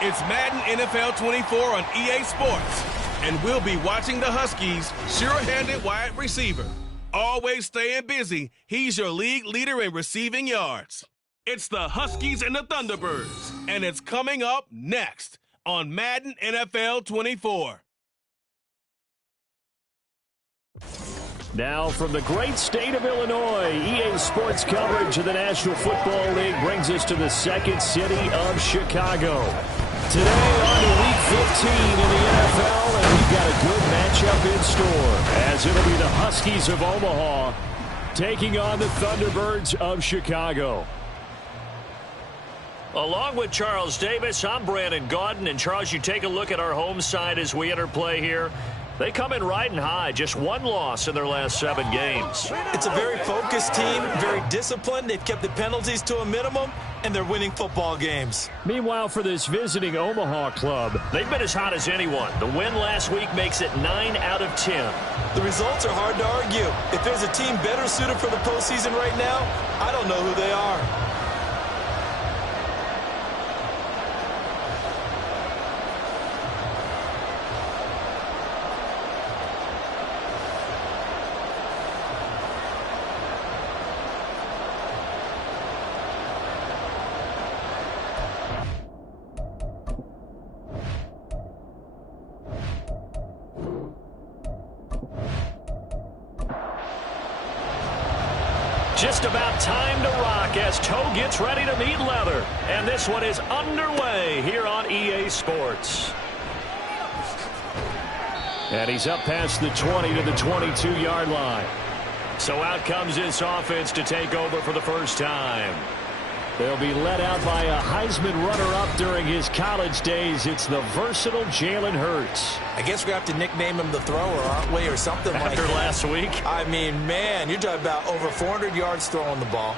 It's Madden NFL 24 on EA Sports. And we'll be watching the Huskies, sure-handed wide receiver. Always staying busy, he's your league leader in receiving yards. It's the Huskies and the Thunderbirds, and it's coming up next on Madden NFL 24. Now from the great state of Illinois, EA Sports coverage of the National Football League brings us to the second city of Chicago. Today on to Week 15 in the NFL, and we've got a good matchup in store, as it'll be the Huskies of Omaha taking on the Thunderbirds of Chicago. Along with Charles Davis, I'm Brandon Gaudin, and Charles, you take a look at our home side as we enter play here. They come in riding high, just one loss in their last 7 games. It's a very focused team, very disciplined. They've kept the penalties to a minimum, and they're winning football games. Meanwhile, for this visiting Omaha club, they've been as hot as anyone. The win last week makes it 9 out of 10. The results are hard to argue. If there's a team better suited for the postseason right now, I don't know who they are. Just about time to rock as toe gets ready to meet leather. And this one is underway here on EA Sports. And he's up past the 20 to the 22-yard line. So out comes this offense to take over for the first time. They'll be led out by a Heisman runner-up during his college days. It's the versatile Jalen Hurts. I guess we're going to have to nickname him the thrower, aren't we, or something like that. After last week? I mean, man, you're talking about over 400 yards throwing the ball.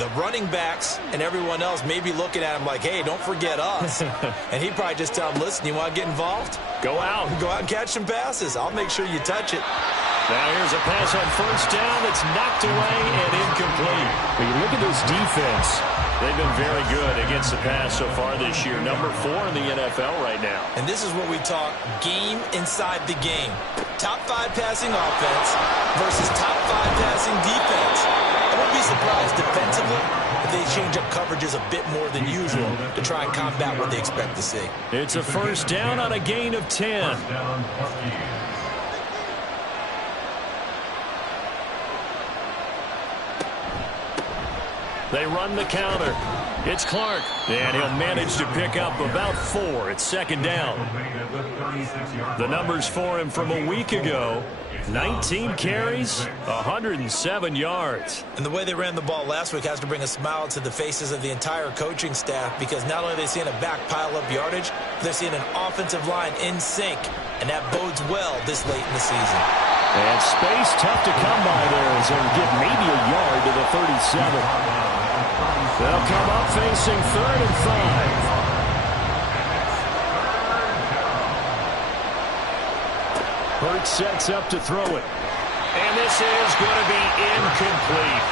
The running backs and everyone else may be looking at him like, hey, don't forget us. And he'd probably just tell them, listen, you want to get involved? Go out. Go out and catch some passes. I'll make sure you touch it. Now here's a pass on first down that's knocked away and incomplete. But you look at this defense. They've been very good against the pass so far this year. Number 4 in the NFL right now. And this is what we talk game inside the game. Top 5 passing offense versus top 5 passing defense. I wouldn't be surprised defensively if they change up coverages a bit more than usual to try and combat what they expect to see. It's a first down on a gain of 10. They run the counter. It's Clark. And he'll manage to pick up about 4 at second down. The numbers for him from a week ago. 19 carries, 107 yards. And the way they ran the ball last week has to bring a smile to the faces of the entire coaching staff, because not only are they seeing a back pile up yardage, they're seeing an offensive line in sync. And that bodes well this late in the season. And space tough to come by there as they'll get maybe a yard to the 37. They'll come up facing 3rd and 5. Hurts sets up to throw it. And this is going to be incomplete.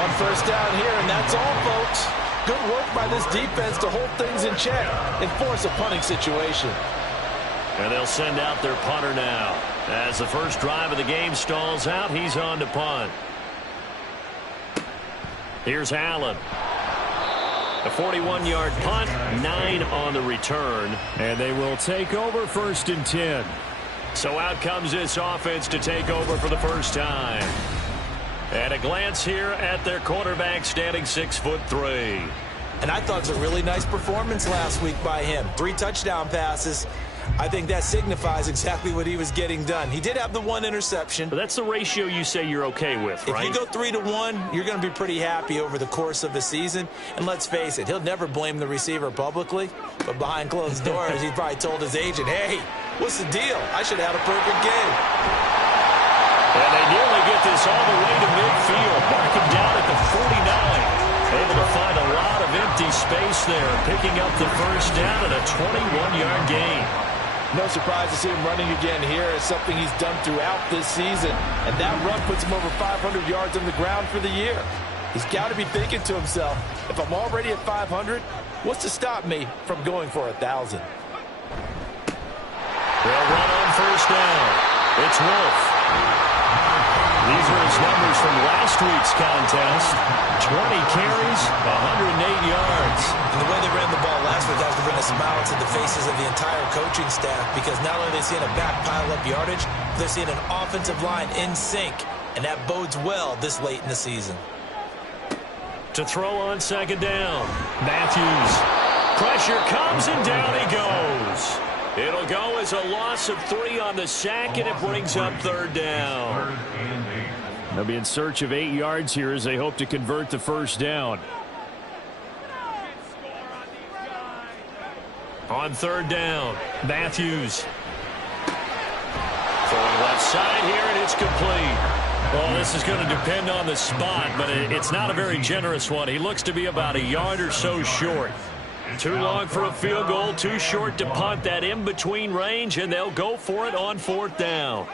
One first down here, and that's all, folks. Good work by this defense to hold things in check and force a punting situation. And they'll send out their punter now. As the first drive of the game stalls out, he's on to punt. Here's Allen. A 41-yard punt, 9 on the return. And they will take over 1st and 10. So out comes this offense to take over for the first time. And a glance here at their quarterback, standing 6'3". And I thought it was a really nice performance last week by him. 3 touchdown passes. I think that signifies exactly what he was getting done. He did have the 1 interception. But that's the ratio you say you're okay with, right? If you go 3-to-1, you're going to be pretty happy over the course of the seaon. And let's face it, he'll never blame the receiver publicly. But behind closed doors, he probably told his agent, hey, what's the deal? I should have had a perfect game. And they nearly get this all the way to midfield. Marking down at the 49. Able to find a lot of empty space there. Picking up the first down and a 21-yard gain. No surprise to see him running again here. It's something he's done throughout this season. And that run puts him over 500 yards on the ground for the year. He's got to be thinking to himself, if I'm already at 500, What's to stop me from going for 1,000? They'll run on first down. It's Wolf. These are his numbers from last week's contest. 20 carries, 108 yards. And the way they ran the ball last week has to bring a smile to the faces of the entire coaching staff, because not only are they seeing a back pile up yardage, they're seeing an offensive line in sync, and that bodes well this late in the season. To throw on second down, Matthews. Pressure comes, and down he goes. It'll go as a loss of 3 on the sack, and it brings up third down. They'll be in search of 8 yards here as they hope to convert the first down. On third down, Matthews. Throwing left side here, and it's complete. Well, this is going to depend on the spot, but it's not a very generous one. He looks to be about a yard or so short. Too long for a field goal, too short to punt that in-between range, and they'll go for it on fourth down.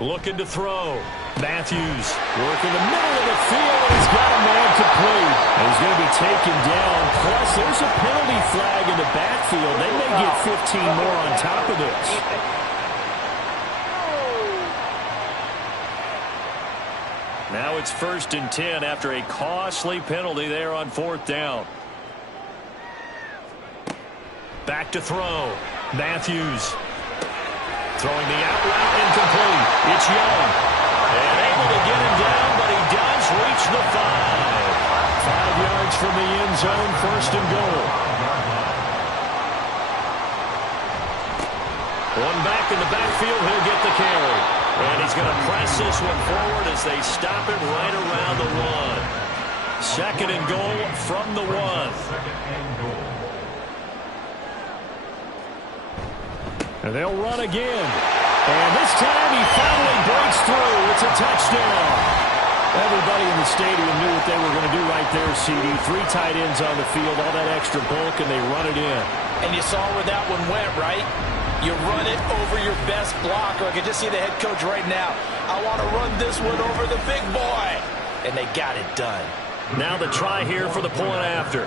Looking to throw. Matthews working the middle of the field, and he's got a man complete. And he's going to be taken down. Plus, there's a penalty flag in the backfield. They may get 15 more on top of this. Now it's 1st and 10 after a costly penalty there on fourth down. Back to throw. Matthews. Throwing the out route, incomplete. It's Young. And able to get him down, but he does reach the 5. 5 yards from the end zone, 1st and goal. One back in the backfield, he'll get the carry. And he's going to press this one forward as they stop him right around the 1. 2nd and goal from the 1. And they'll run again. And this time he finally breaks through. It's a touchdown. Everybody in the stadium knew what they were going to do right there, CD. 3 tight ends on the field, all that extra bulk, and they run it in. And you saw where that one went, right? You run it over your best blocker. I can just see the head coach right now. I want to run this one over the big boy. And they got it done. Now the try here for the point after.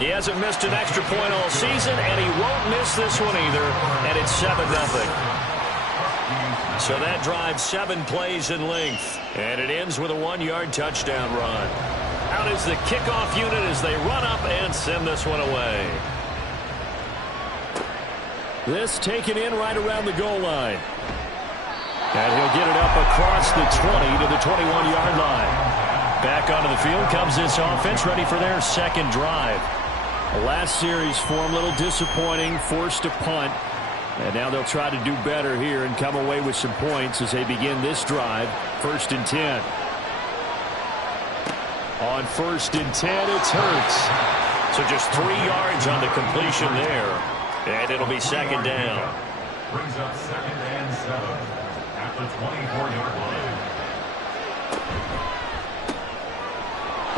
He hasn't missed an extra point all season, and he won't miss this one either, and it's 7-0. So that drives 7 plays in length, and it ends with a 1-yard touchdown run. Out is the kickoff unit as they run up and send this one away. This taken in right around the goal line. And he'll get it up across the 20 to the 21-yard line. Back onto the field comes this offense, ready for their second drive. The last series form a little disappointing, forced to punt. And now they'll try to do better here and come away with some points as they begin this drive. 1st and 10. On 1st and 10, it's Hurts. So just 3 yards on the completion there. And it'll be 2nd down. Brings up 2nd and 7 at the 24-yard line.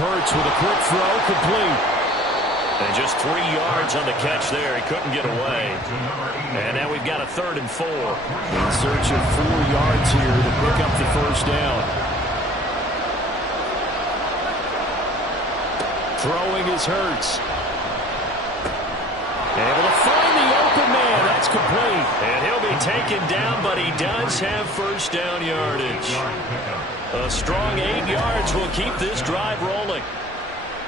Hurts with a quick throw, complete. And just 3 yards on the catch there. He couldn't get away. And now we've got a 3rd and 4. In search of 4 yards here to pick up the first down. Throwing is Hurts. Able to find the open man. That's complete. And he'll be taken down, but he does have first down yardage. A strong 8 yards will keep this drive rolling.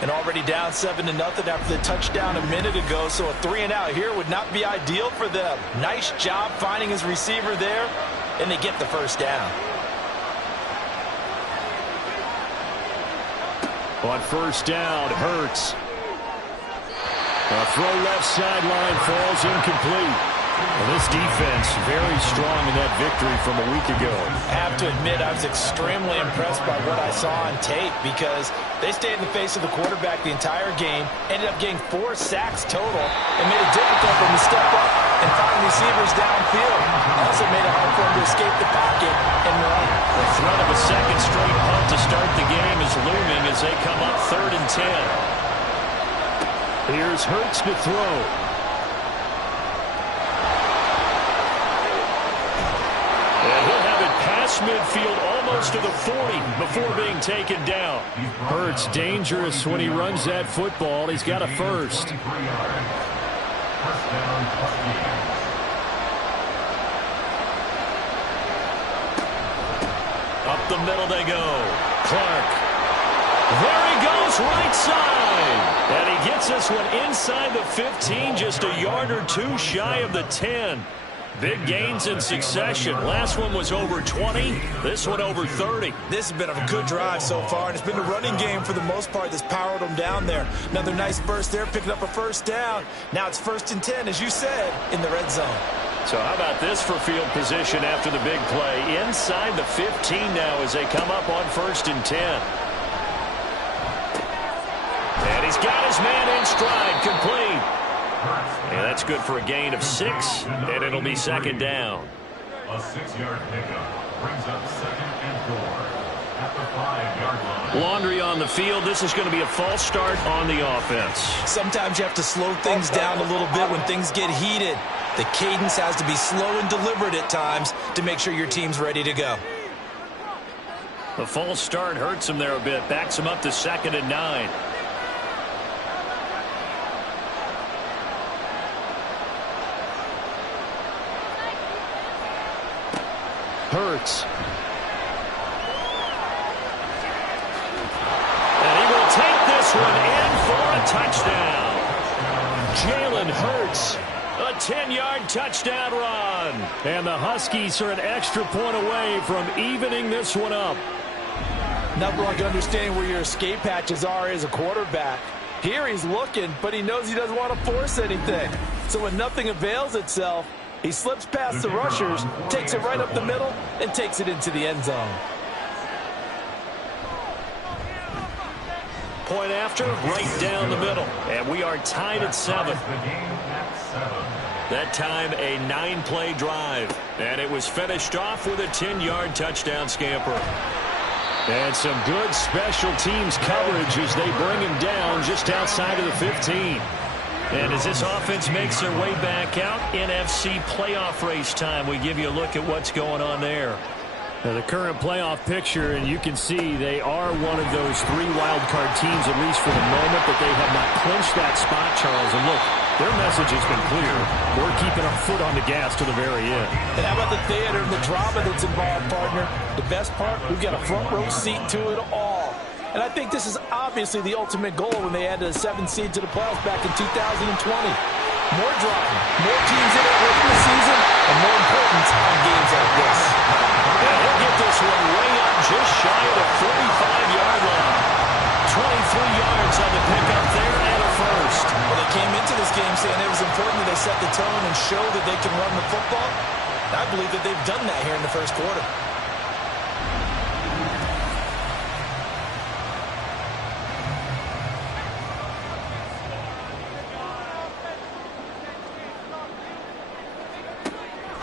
And already down 7-0 after the touchdown a minute ago, so a 3-and-out here would not be ideal for them. Nice job finding his receiver there, and they get the first down. On first down, Hurts. A throw left sideline falls incomplete. And this defense very strong in that victory from a week ago. I have to admit, I was extremely impressed by what I saw on tape because they stayed in the face of the quarterback the entire game, ended up getting 4 sacks total, and made it difficult for him to step up and find receivers downfield. Also made it hard for him to escape the pocket and run. The threat of a second straight punt to start the game is looming as they come up 3rd and 10. Here's Hurts to throw. across midfield almost to the 40 before being taken down. Hurts dangerous when he runs that football. He's got a first. First down, Huskies. Up the middle they go. Clark. There he goes, right side. And he gets this one inside the 15, just a yard or two shy of the 10. Big gains in succession. Last one was over 20. This one over 30. This has been a good drive so far, and it's been a running game for the most part that's powered them down there. Another nice burst there, picking up a first down. Now it's 1st and 10, as you said, in the red zone. So how about this for field position after the big play? Inside the 15 now as they come up on 1st and 10. And he's got his man in stride, complete. And that's good for a gain of 6, and it'll be 2nd down. A 6-yard pickup brings up 2nd and 4 at the 5-yard line. Laundry on the field. This is going to be a false start on the offense. Sometimes you have to slow things down a little bit when things get heated. The cadence has to be slow and deliberate at times to make sure your team's ready to go. The false start hurts him there a bit. Backs him up to 2nd and 9. Hurts. And he will take this one in for a touchdown. Jalen Hurts. A 10-yard touchdown run. And the Huskies are an extra point away from evening this one up. Nothing like understanding where your escape hatches are as a quarterback. Here he's looking, but he knows he doesn't want to force anything. So when nothing avails itself, he slips past the rushers, takes it right up the middle, and takes it into the end zone. Point after, right down the middle. And we are tied at 7. The game at 7. That time, a 9-play drive. And it was finished off with a 10-yard touchdown scamper. And some good special teams coverage as they bring him down just outside of the 15. And as this offense makes their way back out, NFC playoff race time. We give you a look at what's going on there. Now the current playoff picture, and you can see they are one of those 3 wild card teams, at least for the moment, but they have not clinched that spot, Charles. And look, their message has been clear. We're keeping our foot on the gas to the very end. And how about the theater and the drama that's involved, partner? The best part, we've got a front row seat to it all. And I think this is obviously the ultimate goal when they added a 7th seed to the playoffs back in 2020. More drama, more teams in it late in the season, and more importance on games like this. And he'll get this one way up just shy of the 45-yard line. 23 yards on the pickup there and a first. Well, they came into this game saying it was important that they set the tone and show that they can run the football. I believe that they've done that here in the first quarter.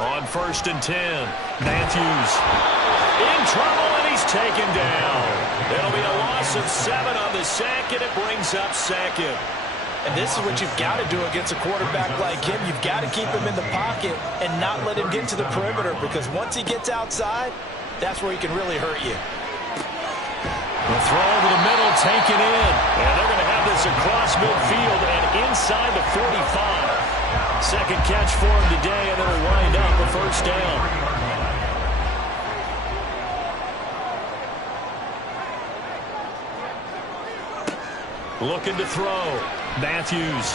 On 1st and 10, Matthews in trouble, and he's taken down. It'll be a loss of 7 on the sack, and it brings up 2nd. And this is what you've got to do against a quarterback like him. You've got to keep him in the pocket and not let him get to the perimeter, because once he gets outside, that's where he can really hurt you. The throw over the middle, taken in. And they're going to have this across midfield and inside the 45. 2nd catch for him today, and it'll wind up a first down. Looking to throw. Matthews.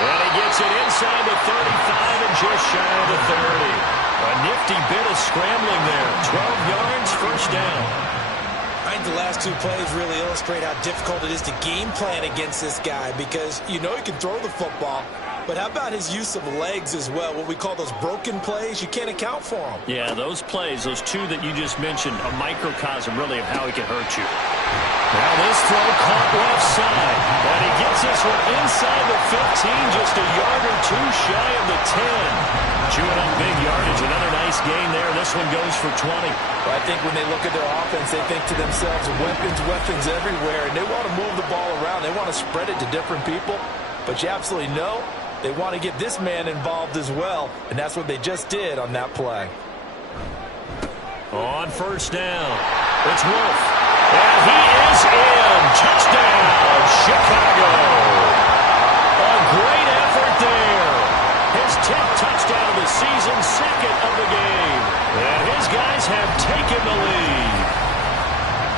And he gets it inside the 35 and just shy of the 30. A nifty bit of scrambling there. 12 yards, first down. I think the last 2 plays really illustrate how difficult it is to game plan against this guy, because you know he can throw the football, but how about his use of legs as well? What we call those broken plays, you can't account for them. Yeah, those plays, those 2 that you just mentioned, a microcosm really of how he can hurt you. Now this throw caught left side, and he gets this one inside the 15, just a yard or 2 shy of the 10. Chewing up big yardage, another nice gain there. This one goes for 20. Well, I think when they look at their offense, they think to themselves, weapons everywhere, and they want to move the ball around. They want to spread it to different people, but you absolutely know They want to get this man involved as well, and that's what they just did on that play. On first down, it's Wolf. And he is in. Touchdown, Chicago. A great effort there. His 10th touchdown of the season, second of the game. And his guys have taken the lead.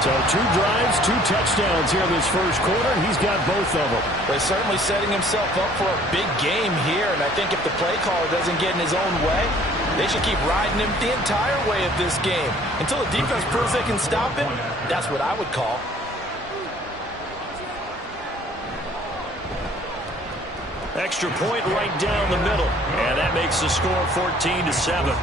So 2 drives, 2 touchdowns here in this first quarter. He's got both of them. They're certainly setting himself up for a big game here, and I think if the play caller doesn't get in his own way, they should keep riding him the entire way of this game. Until the defense proves they can stop him, that's what I would call. Extra point right down the middle. And that makes the score 14-7.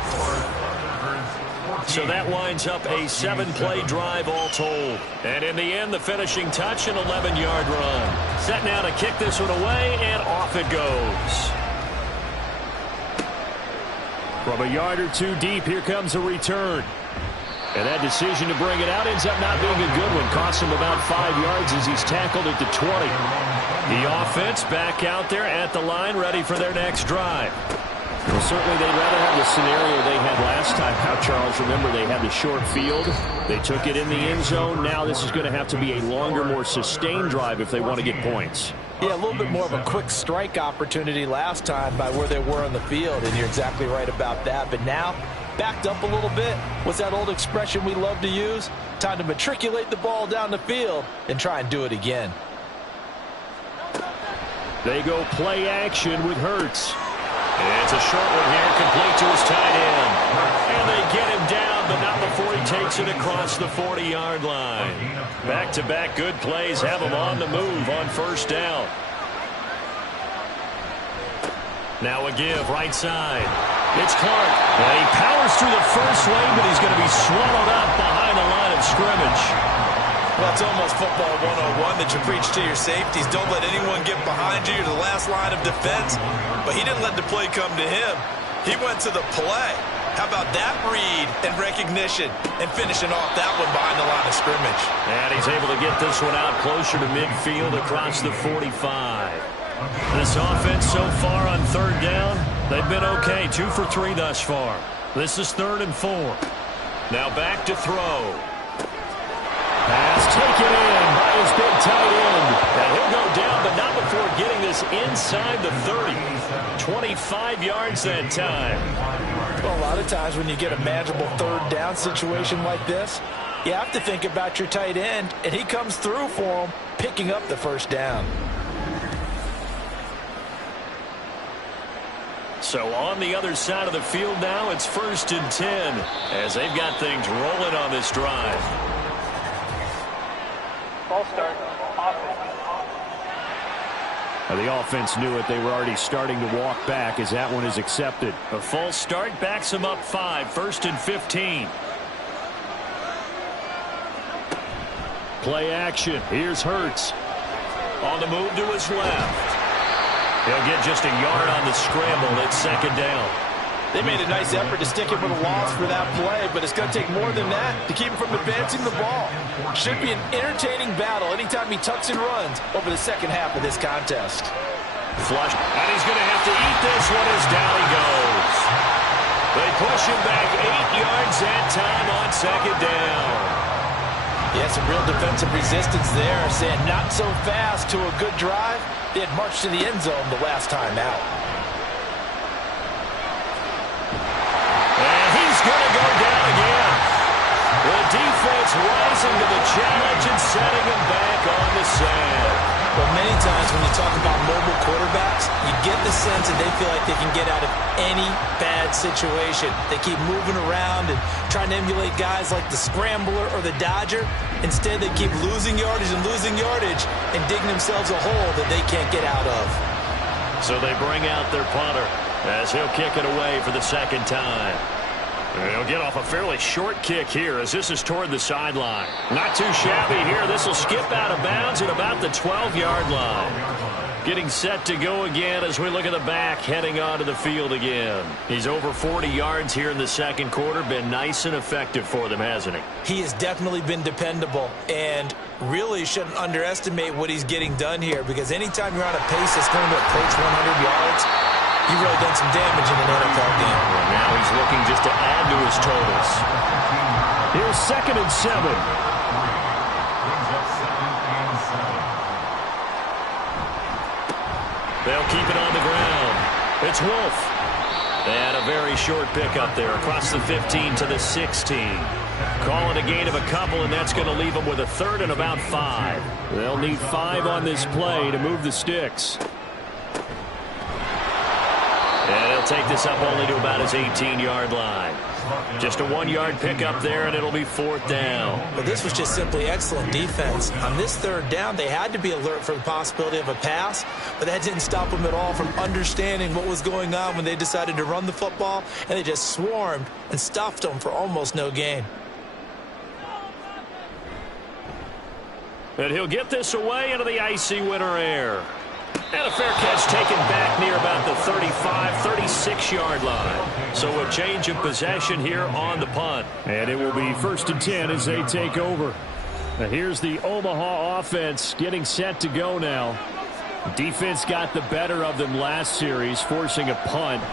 So that winds up a 7-play drive all told. And in the end, the finishing touch, an 11-yard run. Set now to kick this one away, and off it goes. From a yard or 2 deep, here comes a return. And that decision to bring it out ends up not being a good one. Costs him about 5 yards as he's tackled at the 20. The offense back out there at the line, ready for their next drive. Well, certainly they'd rather have the scenario they had last time. Now, Charles, remember they had the short field. They took it in the end zone. Now this is going to have to be a longer, more sustained drive if they want to get points. Yeah, a little bit more of a quick strike opportunity last time by where they were on the field, and you're exactly right about that. But now, backed up a little bit. What's that old expression we love to use? Time to matriculate the ball down the field and try and do it again. They go play action with Hurts. It's a short one here, complete to his tight end. And they get him down, but not before he takes it across the 40-yard line. Back-to-back good plays have him on the move on first down. Now a give, right side. It's Clark. And he powers through the first lane, but he's going to be swallowed up behind the line of scrimmage. Well, it's almost football 101 that you preach to your safeties. Don't let anyone get behind you. You're the last line of defense. But he didn't let the play come to him. He went to the play. How about that read and recognition and finishing off that one behind the line of scrimmage? And he's able to get this one out closer to midfield across the 45. This offense so far on third down, they've been okay. 2 for 3 thus far. This is 3rd and 4. Now back to throw. Pass taken in by his big tight end. And he'll go down, but not before getting this inside the 30. 25 yards that time. Well, a lot of times when you get a manageable third down situation like this, you have to think about your tight end, and he comes through for him, picking up the first down. So on the other side of the field now, it's 1st and 10 as they've got things rolling on this drive. False start. Offense. The offense knew it. They were already starting to walk back as that one is accepted. A false start backs them up 5. 1st and 15. Play action. Here's Hurts. On the move to his left. He'll get just a yard on the scramble. It's 2nd down. They made a nice effort to stick him with a loss for that play, but it's going to take more than that to keep him from advancing the ball. Should be an entertaining battle anytime he tucks and runs over the second half of this contest. Flush, and he's going to have to eat this one as down he goes. They push him back 8 yards that time on 2nd down. Yeah, some real defensive resistance there, saying not so fast to a good drive. They had marched to the end zone the last time out. And he's going to go down again. The defense rising to the challenge and setting him back on the sand. Well, many times when you talk about mobile quarterbacks, you get the sense that they feel like they can get out of any bad situation. They keep moving around and trying to emulate guys like the Scrambler or the Dodger. Instead, they keep losing yardage and digging themselves a hole that they can't get out of. So they bring out their punter as he'll kick it away for the 2nd time. He'll get off a fairly short kick here as this is toward the sideline. Not too shabby here. This will skip out of bounds at about the 12-yard line. Getting set to go again as we look at the back heading onto the field again. He's over 40 yards here in the 2nd quarter. Been nice and effective for them, hasn't he? He has definitely been dependable. And really shouldn't underestimate what he's getting done here, because anytime you're on a pace that's going to approach 100 yards, you've really done some damage in an NFL game. Well, now he's looking just to add to his totals. Here's 2nd and 7. They'll keep it on the ground. It's Wolf. And a very short pickup there across the 15 to the 16. Call it a gain of a couple, and that's going to leave them with a 3rd and about 5. They'll need 5 on this play to move the sticks. And he'll take this up only to about his 18-yard line. Just a 1-yard pickup there, and it'll be 4th down. But this was just simply excellent defense. On this 3rd down, they had to be alert for the possibility of a pass, but that didn't stop them at all from understanding what was going on when they decided to run the football, and they just swarmed and stuffed them for almost no gain. And he'll get this away into the icy winter air. And a fair catch taken back near about the 35, 36-yard line. So a change of possession here on the punt. And it will be 1st and 10 as they take over. Now here's the Omaha offense getting set to go now. Defense got the better of them last series, forcing a punt.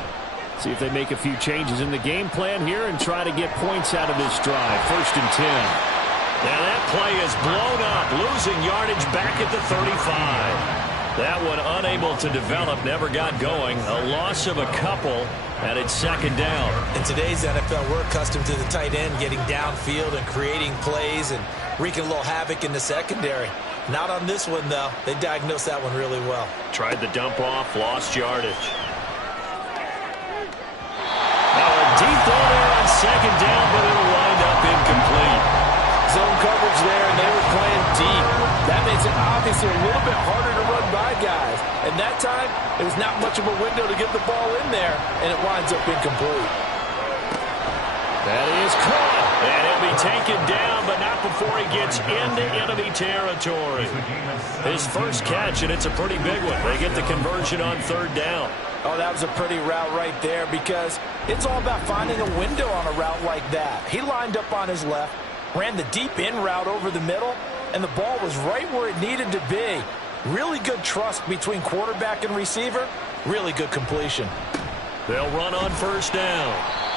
See if they make a few changes in the game plan here and try to get points out of this drive. 1st and 10. Now that play is blown up, losing yardage back at the 35. That one unable to develop, never got going. A loss of a couple, and it's 2nd down. In today's NFL, we're accustomed to the tight end getting downfield and creating plays and wreaking a little havoc in the secondary. Not on this one, though. They diagnosed that one really well. Tried the dump off, lost yardage. Now a deep ball there on 2nd down, but it'll wind up incomplete. Zone coverage there, and they were playing deep. That makes it obviously a little bit harder to run by guys. And that time, it was not much of a window to get the ball in there, and it winds up incomplete. That is caught. And he'll be taken down, but not before he gets into enemy territory. His first catch, and it's a pretty big one. They get the conversion on 3rd down. Oh, that was a pretty route right there, because it's all about finding a window on a route like that. He lined up on his left, ran the deep in route over the middle, and the ball was right where it needed to be. Really good trust between quarterback and receiver. Really good completion. They'll run on 1st down.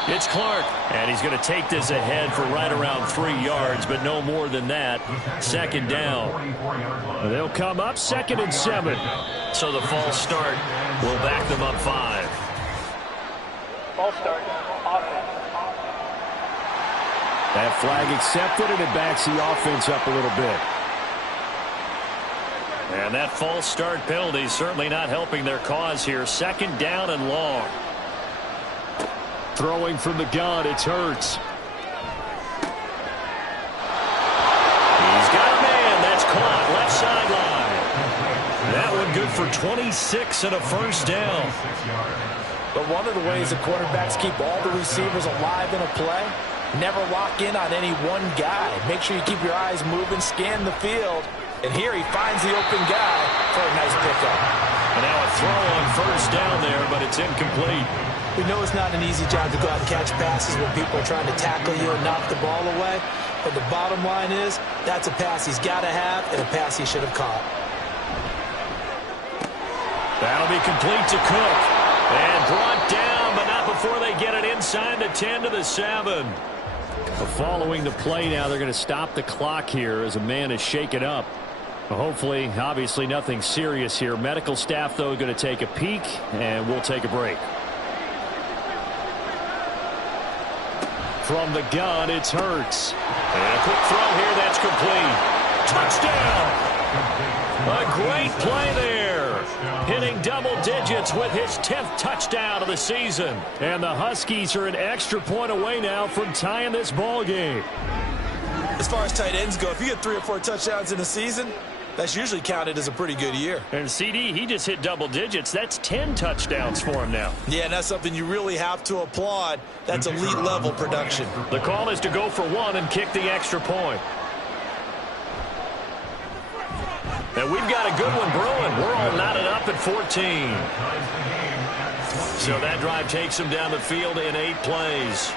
It's Clark, and he's going to take this ahead for right around 3 yards, but no more than that. 2nd down. They'll come up 2nd and 7. So the false start will back them up 5. False start. Offense. That flag accepted, and it backs the offense up a little bit. And that false start penalty is certainly not helping their cause here. 2nd down and long. Throwing from the gun, it's Hurts. He's got a man. That's caught. Left sideline. That one good for 26 and a 1st down. But one of the ways the quarterbacks keep all the receivers alive in a play, never lock in on any one guy. Make sure you keep your eyes moving, scan the field. And here he finds the open guy for a nice pickup. And now a throw on 1st down there, but it's incomplete. We know it's not an easy job to go out and catch passes when people are trying to tackle you and knock the ball away. But the bottom line is, that's a pass he's got to have and a pass he should have caught. That'll be complete to Cook. And brought down, but not before they get it inside the 10 to the 7. Following the play now, they're going to stop the clock here as a man is shaken up. Hopefully, obviously nothing serious here. Medical staff, though, going to take a peek, and we'll take a break. From the gun, it's Hurts. And a quick throw here, that's complete. Touchdown! A great play there. Hitting double digits with his 10th touchdown of the season. And the Huskies are an extra point away now from tying this ball game. As far as tight ends go, if you get 3 or 4 touchdowns in a season, that's usually counted as a pretty good year. And CD, he just hit double digits. That's 10 touchdowns for him now. Yeah, and that's something you really have to applaud. That's elite level production. The call is to go for 1 and kick the extra point. And we've got a good one brewing. We're all knotted up at 14. So that drive takes them down the field in 8 plays.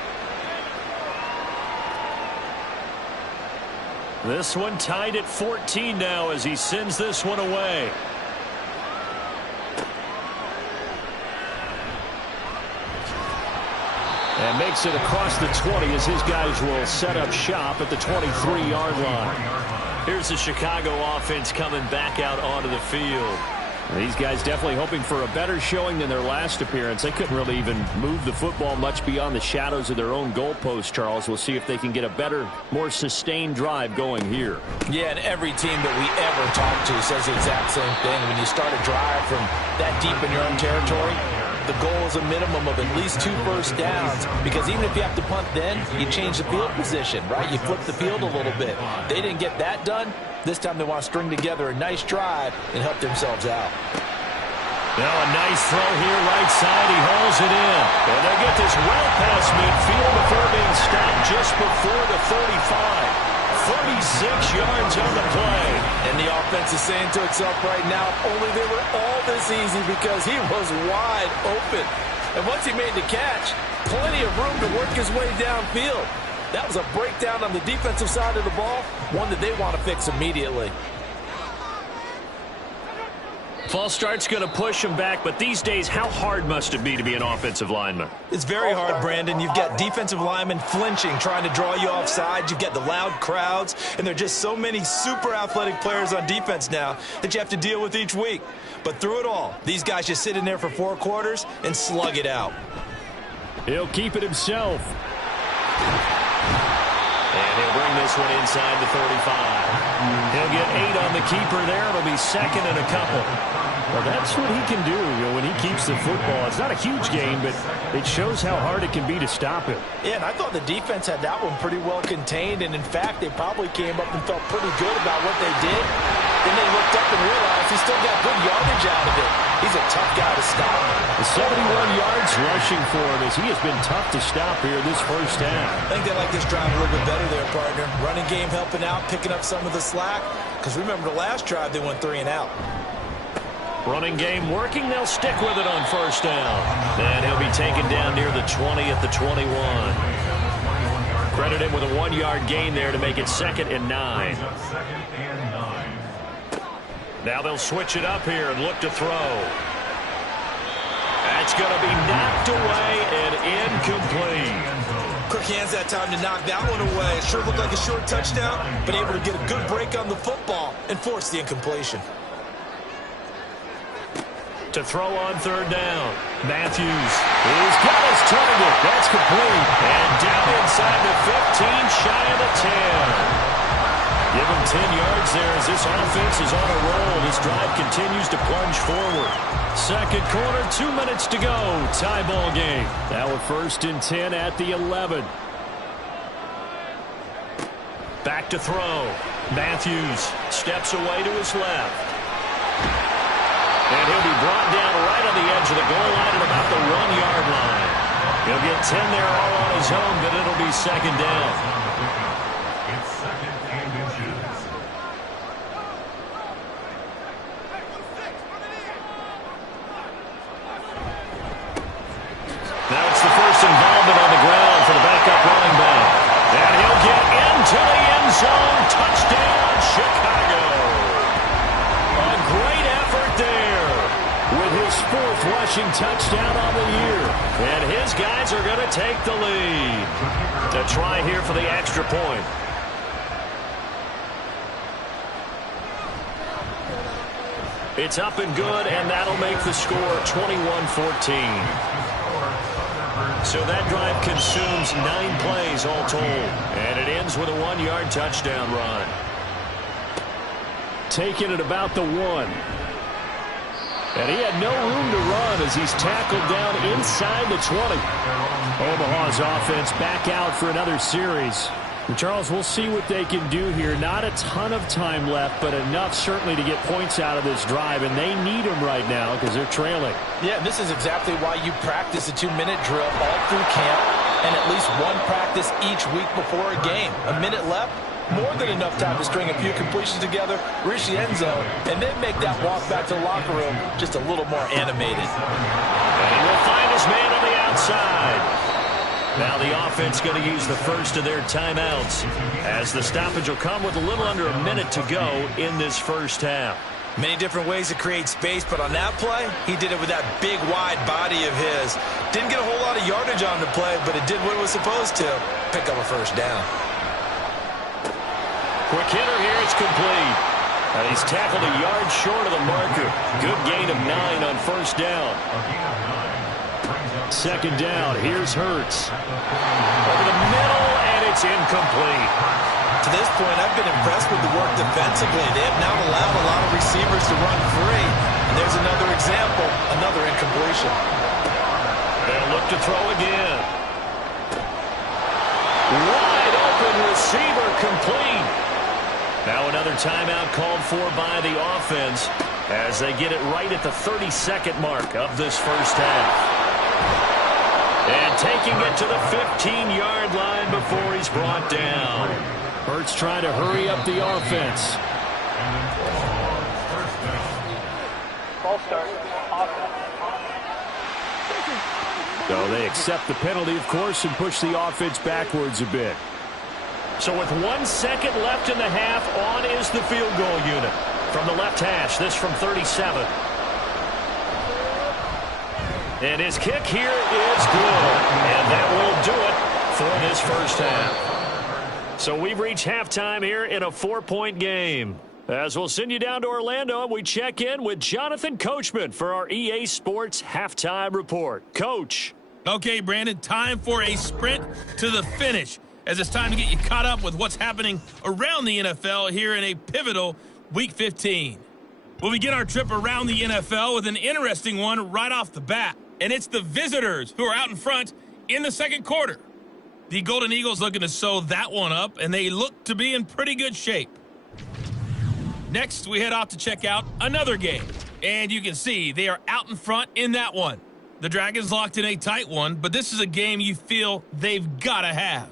This one tied at 14 now as he sends this one away. And makes it across the 20 as his guys will set up shop at the 23-yard line. Here's the Chicago offense coming back out onto the field. These guys definitely hoping for a better showing than their last appearance. They couldn't really even move the football much beyond the shadows of their own goalpost, Charles. We'll see if they can get a better, more sustained drive going here. Yeah, and every team that we ever talk to says the exact same thing. When you start a drive from that deep in your own territory, the goal is a minimum of at least 2 first downs, because even if you have to punt then, you change the field position, right? You flip the field a little bit. They didn't get that done. This time they want to string together a nice drive and help themselves out. Now a nice throw here, right side. He hauls it in. And they get this well past midfield before being stopped just before the 35. 36 yards on the play. And the offense is saying to itself right now, only they were all this easy, because he was wide open. And once he made the catch, plenty of room to work his way downfield. That was a breakdown on the defensive side of the ball, one that they want to fix immediately. False start's going to push him back, but these days, how hard must it be to be an offensive lineman? It's very hard, Brandon. You've got defensive linemen flinching, trying to draw you offside. You've got the loud crowds, and there are just so many super athletic players on defense now that you have to deal with each week. But through it all, these guys just sit in there for 4 quarters and slug it out. He'll keep it himself. And he'll bring this one inside the 35. He'll get 8 on the keeper there. It'll be second and a couple. Well, that's what he can do, when he keeps the football. It's not a huge gain, but it shows how hard it can be to stop him. Yeah, and I thought the defense had that one pretty well contained, and in fact, they probably came up and felt pretty good about what they did. Then they looked up and realized he still got good yardage out of it. He's a tough guy to stop. The 71 yards rushing for him, as he has been tough to stop here this first half. I think they like this drive a little bit better there, partner. Running game helping out, picking up some of the slack. Because remember, the last drive, they went 3 and out. Running game working. They'll stick with it on first down. And he'll be taken down near the 20 at the 21. Credit him with a 1-yard gain there to make it 2nd and 9. Now they'll switch it up here and look to throw. That's going to be knocked away and incomplete. Quick hands that time to knock that one away. It sure looked like a short touchdown, but able to get a good break on the football and force the incompletion. To throw on 3rd down. Matthews. He's got his target. That's complete. And down inside the 15, shy of the 10. Give him 10 yards there as this offense is on a roll. This drive continues to plunge forward. Second quarter, 2 minutes to go. Tie ball game. Now we're 1st and 10 at the 11. Back to throw. Matthews steps away to his left. And he'll be brought down right on the edge of the goal line at about the 1-yard line. He'll get 10 there all on his own, but it'll be 2nd down. It's 2nd and inches. Now it's the first involvement on the ground for the backup running back. And he'll get into the end zone. Touchdown, Chicago. A great effort there. With his 4th rushing touchdown on the year. And his guys are going to take the lead. To try here for the extra point. It's up and good, and that'll make the score 21-14. So that drive consumes 9 plays all told. And it ends with a 1-yard touchdown run. Taking it about the 1. And he had no room to run as he's tackled down inside the 20. Omaha's offense back out for another series. And Charles, we'll see what they can do here. Not a ton of time left, but enough certainly to get points out of this drive. And they need them right now because they're trailing. Yeah, this is exactly why you practice a 2-minute drill all through camp and at least one practice each week before a game. A minute left, more than enough time to string a few completions together, reach the end zone, and then make that walk back to the locker room just a little more animated. And he will find his man on the outside. Now the offense going to use the first of their timeouts, as the stoppage will come with a little under a minute to go in this first half. Many different ways to create space, but on that play, he did it with that big, wide body of his. Didn't get a whole lot of yardage on the play, but it did what it was supposed to. Pick up a first down. Quick hitter here, it's complete. And he's tackled a yard short of the marker. Good gain of 9 on first down. Second down, here's Hurts. Over the middle, and it's incomplete. To this point, I've been impressed with the work defensively. They have now allowed a lot of receivers to run free. And there's another example, another incompletion. They'll look to throw again. Wide open receiver, complete. Now another timeout called for by the offense as they get it right at the 32nd mark of this first half. And taking it to the 15-yard line before he's brought down. Hurts trying to hurry up the offense. False start. Offense. So they accept the penalty, of course, and push the offense backwards a bit. So with 1 second left in the half, on is the field goal unit. From the left hash, this from 37. And his kick here is good. And that will do it for this first half. So we've reached halftime here in a 4-point game. As we'll send you down to Orlando, we check in with Jonathan Coachman for our EA Sports Halftime Report. Coach. Okay, Brandon, time for a sprint to the finish, as it's time to get you caught up with what's happening around the NFL here in a pivotal Week 15. We'll begin our trip around the NFL with an interesting one right off the bat, and it's the visitors who are out in front in the second quarter. The Golden Eagles looking to sew that one up, and they look to be in pretty good shape. Next, we head off to check out another game, and you can see they are out in front in that one. The Dragons locked in a tight one, but this is a game you feel they've got to have.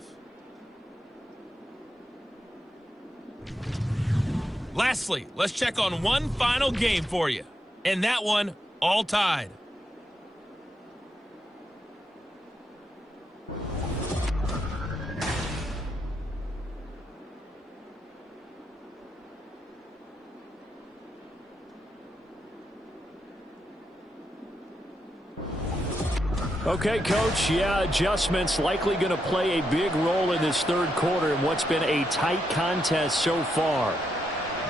Lastly, let's check on one final game for you, and that one all tied. Okay, Coach, adjustments likely going to play a big role in this third quarter in what's been a tight contest so far.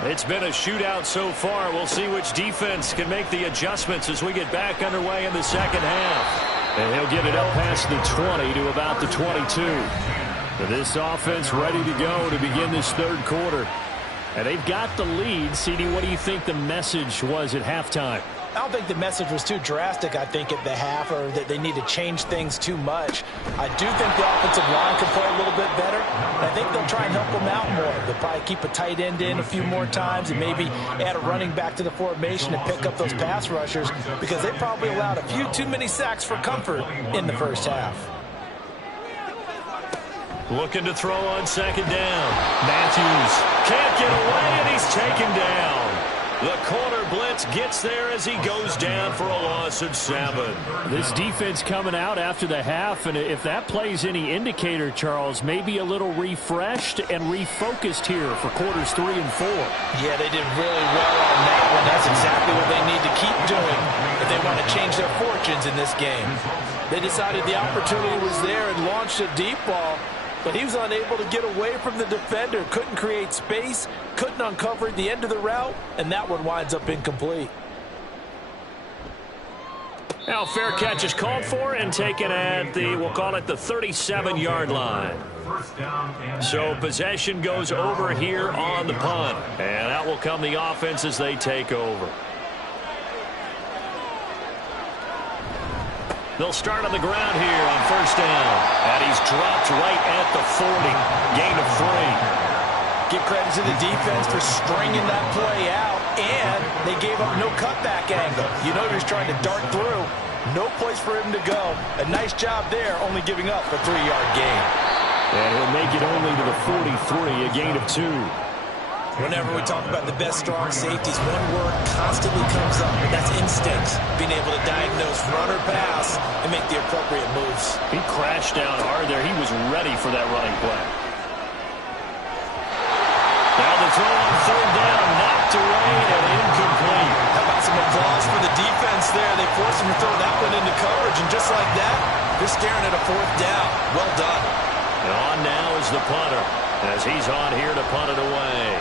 It's been a shootout so far. We'll see which defense can make the adjustments as we get back underway in the second half. And he'll get it up past the 20 to about the 22. And this offense ready to go to begin this third quarter. And they've got the lead. CD, what do you think the message was at halftime? I don't think the message was too drastic, I think, at the half, or that they need to change things too much. I do think the offensive line can play a little bit better. And I think they'll try and help them out more. They'll probably keep a tight end in a few more times and maybe add a running back to the formation and pick up those pass rushers, because they probably allowed a few too many sacks for comfort in the first half. Looking to throw on second down. Matthews can't get away, and he's taken down. The corner blitz gets there as he goes down for a loss of 7. This defense coming out after the half, and if that plays any indicator, Charles, maybe a little refreshed and refocused here for quarters 3 and 4. Yeah, they did really well on that one. That's exactly what they need to keep doing if they want to change their fortunes in this game. They decided the opportunity was there and launched a deep ball, but he was unable to get away from the defender, couldn't create space, couldn't uncover the end of the route, and that one winds up incomplete. Now fair catch is called for and taken at the, we'll call it the 37-yard line. So possession goes over here on the punt, and out will come the offense as they take over. They'll start on the ground here on first down. And he's dropped right at the 40. Gain of 3. Give credit to the defense for stringing that play out, and they gave up no cutback angle. You know he was trying to dart through. No place for him to go. A nice job there, only giving up a 3-yard gain. And he'll make it only to the 43, a gain of 2. Whenever we talk about the best strong safeties, one word constantly comes up, and that's instincts. Being able to diagnose run or pass and make the appropriate moves. He crashed down hard there. He was ready for that running play. Now the throw on third down, knocked away and incomplete. How about some applause for the defense there? They forced him to throw that one into coverage, and just like that, they're staring at a fourth down. Well done. And on now is the punter, as he's on here to punt it away.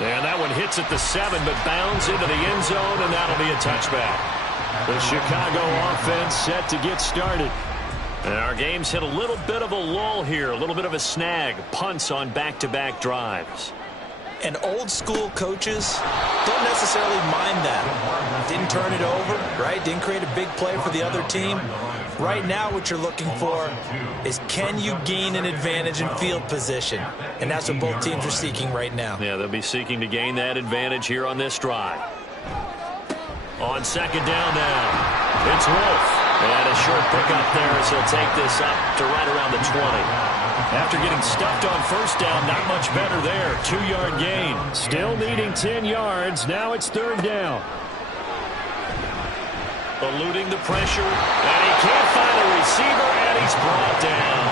And that one hits at the 7, but bounds into the end zone, and that'll be a touchback. The Chicago offense set to get started. And our game's hit a little bit of a lull here, a little bit of a snag. Punts on back-to-back drives. And old-school coaches don't necessarily mind that. Didn't turn it over, right? Didn't create a big play for the other team. Right now what you're looking for is, can you gain an advantage in field position? And that's what both teams are seeking right now. Yeah, they'll be seeking to gain that advantage here on this drive. On second down now, it's Wolf. And a short pickup there as he'll take this up to right around the 20. After getting stuffed on first down, not much better there. 2-yard gain. Still needing 10 yards. Now it's third down. Eluding the pressure, and he can't find a receiver, and he's brought down.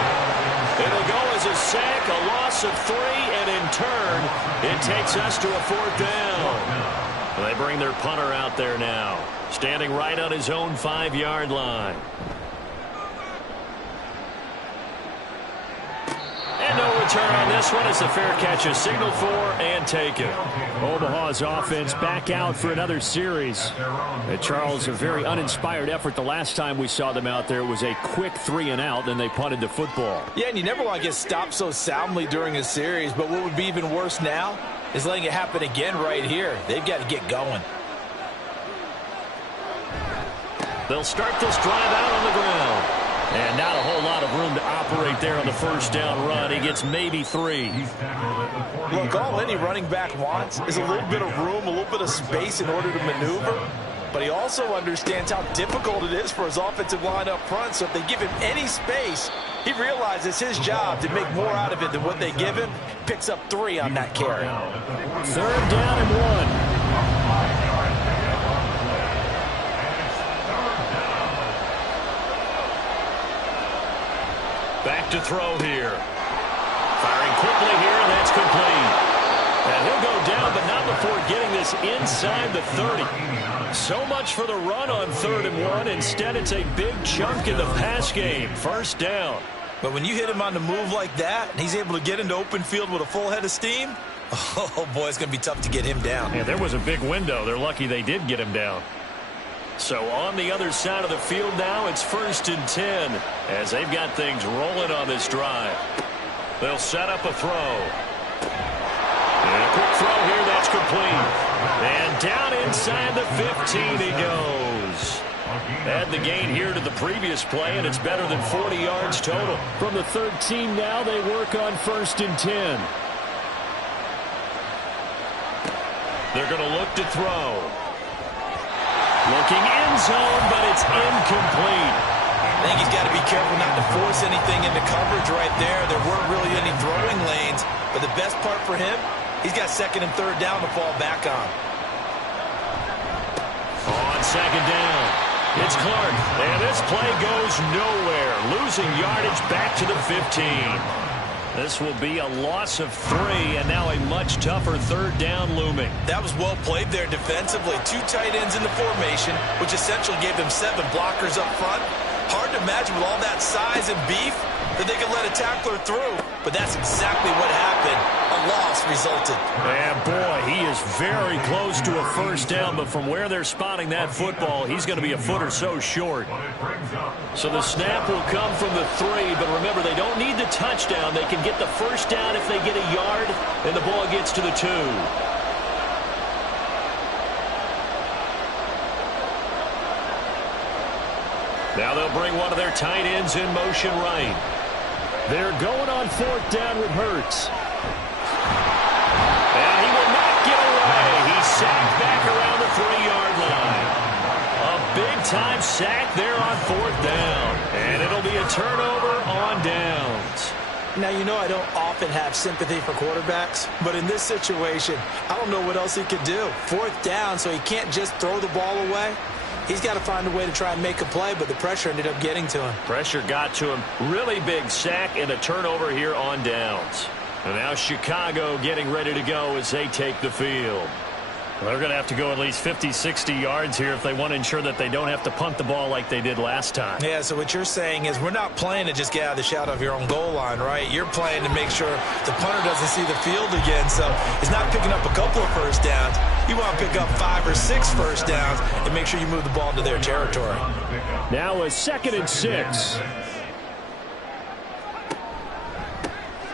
It'll go as a sack, a loss of 3, and in turn, it takes us to a fourth down. They bring their punter out there now, standing right on his own 5-yard line. And no return on this one. It's a fair catch, a signal for and taken. Omaha's offense back out for another series. Charles, a very uninspired effort the last time we saw them out there. It was a quick 3-and-out, then they punted the football. Yeah, and you never want to get stopped so soundly during a series, but what would be even worse now is letting it happen again right here. They've got to get going. They'll start this drive out on the ground. And not a whole lot of room to operate there on the first down run. He gets maybe 3. Look, all any running back wants is a little bit of room, a little bit of space in order to maneuver. But he also understands how difficult it is for his offensive line up front. So if they give him any space, he realizes his job to make more out of it than what they give him. Picks up 3 on that carry. Third down and 1. Back to throw here. Firing quickly here, and that's complete. And he'll go down, but not before getting this inside the 30. So much for the run on 3rd and 1. Instead, it's a big chunk in the pass game. First down. But when you hit him on the move like that, and he's able to get into open field with a full head of steam, oh, boy, it's going to be tough to get him down. Yeah, there was a big window. They're lucky they did get him down. So on the other side of the field now, it's 1st and 10 as they've got things rolling on this drive. They'll set up a throw. And a quick throw here, that's complete. And down inside the 15 he goes. Add the gain here to the previous play, and it's better than 40 yards total. From the 13 now, they work on 1st and 10. They're going to look to throw. Looking end zone, but it's incomplete. I think he's got to be careful not to force anything into coverage right there. There weren't really any throwing lanes, but the best part for him, he's got 2nd and 3rd down to fall back on. On 2nd down, it's Clark, and this play goes nowhere. Losing yardage back to the 15. This will be a loss of 3, and now a much tougher 3rd down looming. That was well played there defensively. 2 tight ends in the formation, which essentially gave them 7 blockers up front. Hard to imagine with all that size and beef that they could let a tackler through, but that's exactly what happened. A loss resulted. And boy, he is very close to a 1st down, but from where they're spotting that football, he's going to be a foot or so short. So the snap will come from the 3, but remember, they don't need the touchdown. They can get the 1st down if they get a yard, and the ball gets to the 2. Now they'll bring one of their tight ends in motion right. They're going on 4th down with Hurts. And he will not get away. He's sacked back around the 3-yard line. A big-time sack there on 4th down. And it'll be a turnover on downs. Now, you know I don't often have sympathy for quarterbacks, but in this situation, I don't know what else he could do. 4th down, so he can't just throw the ball away. He's got to find a way to try and make a play, but the pressure ended up getting to him. Pressure got to him. Really big sack and a turnover here on downs. And now Chicago getting ready to go as they take the field. They're going to have to go at least 50, 60 yards here if they want to ensure that they don't have to punt the ball like they did last time. Yeah, so what you're saying is we're not playing to just get out of the shadow of your own goal line, right? You're playing to make sure the punter doesn't see the field again. So it's not picking up a couple of first downs. You want to pick up 5 or 6 first downs and make sure you move the ball into their territory. Now a 2nd and 6.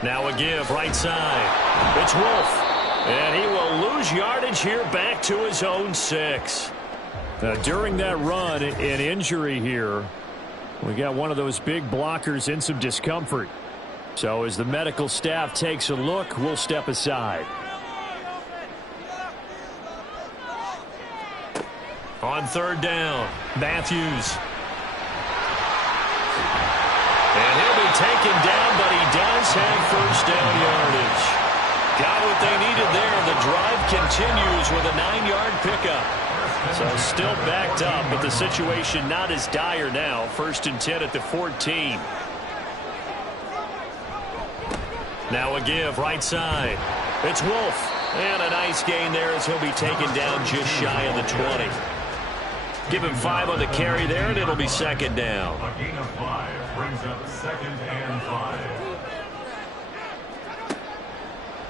Now a give right side. It's Wolf. And he will lose yardage here back to his own 6. During that run, an injury here. We got one of those big blockers in some discomfort. So as the medical staff takes a look, we'll step aside. On 3rd down, Matthews. And he'll be taken down, but he does have first down yardage. Got what they needed there. The drive continues with a 9-yard pickup. So still backed up, but the situation not as dire now. 1st and 10 at the 14. Now a give right side. It's Wolf. And a nice gain there as he'll be taken down just shy of the 20. Give him 5 on the carry there, and it'll be 2nd down. A gain of 5 brings up 2nd and 5.